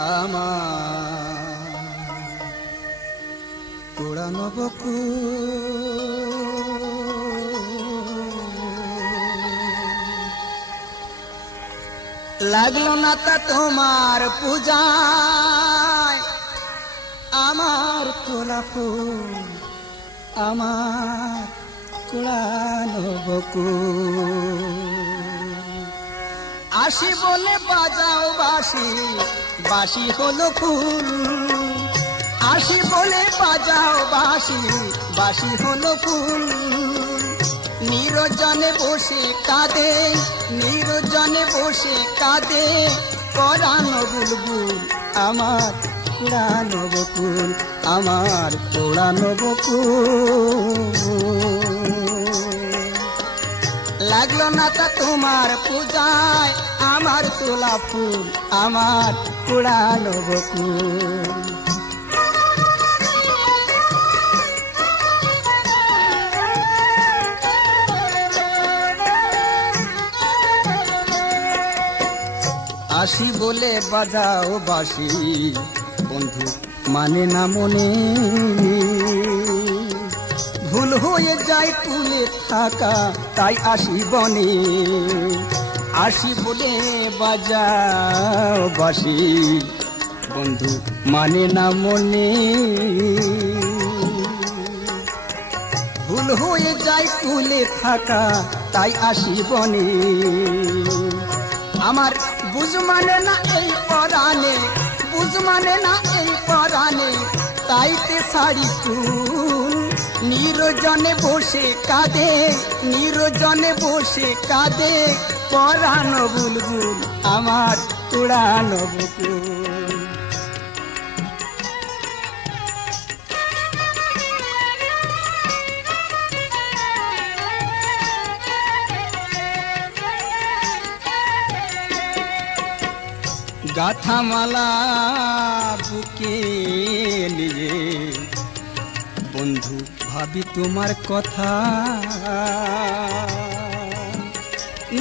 আমার পুরানো বকুল লাগলো না তা তোমার পূজায় আমার তোলা ফুল আমার পুরানো বকুল আসি বলে বাজাও বাঁশি বাঁশি হলো ফুল আসি বলে বাজাও বাঁশি বাঁশি হলো ফুল নিরজনে বসে কাঁদে নিরজনে বসে কাঁদে পরানো বুলবুল আমার পুরানো বকুল আমার পুরানো বকুল লাগলো না তা তোমার পূজায় আমার তোলা ফুল আমার পুরানো বকুল আসি বলে বাজাও বাঁশি বন্ধু মানে না মনে ভুল হয়ে যায় তুলে থাকা তাই আসি বনে আসি বলে বাজাও বাঁশি বন্ধু মানে না মনে ভুল হয়ে যায় তুলে থাকা তাই আসি বনে আমার বুঝ মানে না এই পরাণে বুঝ মানে না এই পরাণে তাইতে শাড়ি ফুল নিরজনে বসে কাঁদে নিরজনে বসে কাঁদে পরানো বুলবুল আমার পুরানো বকুল গাথা মালা বুকে নিয়ে বন্ধু ভাবি তোমার কথা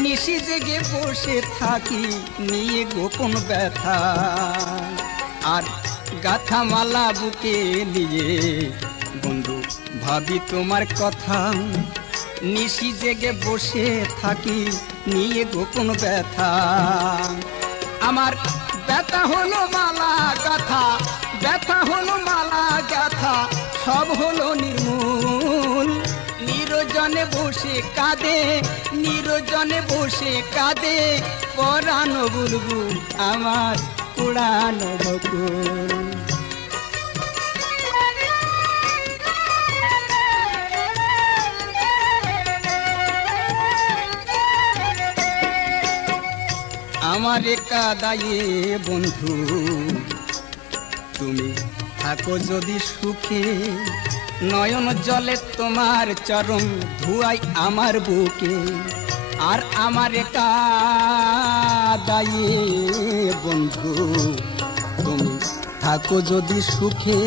নিশি জেগে বসে থাকি নিয়ে গোপন ব্যথা আর গাথা মালা বুকে নিয়ে বন্ধু ভাবি তোমার কথা নিশি জেগে বসে থাকি নিয়ে গোপন ব্যথা আমার ব্যথা হলো মালা গাথা ব্যথা হলো মালা গাথা সব হলো নির্মূল নিরজনে বসে কাঁদে নিরজনে বসে কাঁদে পরানো বুলবুল আমার পুরানো বকুল আমার কাদায়ে বন্ধু তুমি থাকো যদি সুখে নয়ন জলে তোমার চরণ ধুয়াই আমার বুকে আর আমার কাদায়ে বন্ধু তুমি থাকো যদি সুখে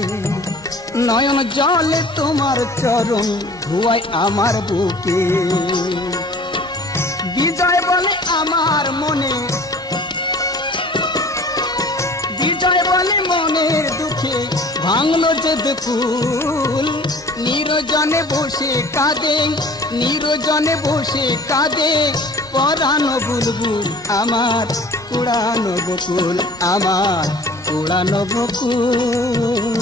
নয়ন জলে তোমার চরণ ধুয়াই আমার বুকে বিজয় বলে আমার মনে বিজয় বলে মনের দুঃখে ভাঙলো যে দুকুল নিরজনে বসে কাঁদে নিরজনে বসে কাঁদে পরানো বুলবুল আমার পুরানো বকুল আমার পুরানো বকুল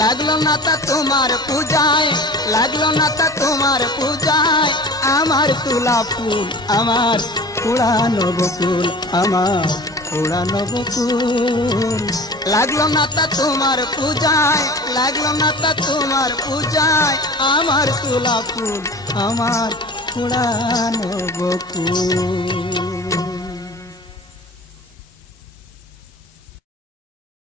লাগলো না তা তোমার পূজায় লাগলো না তা তোমার পূজায় আমার তোলা ফুল আমার পুরানো বকুল আমার পুরানো বকুল লাগলো না তা তোমার পূজায় লাগলো না তা তোমার পূজায় আমার তোলা ফুল আমার পুরানো বকুল।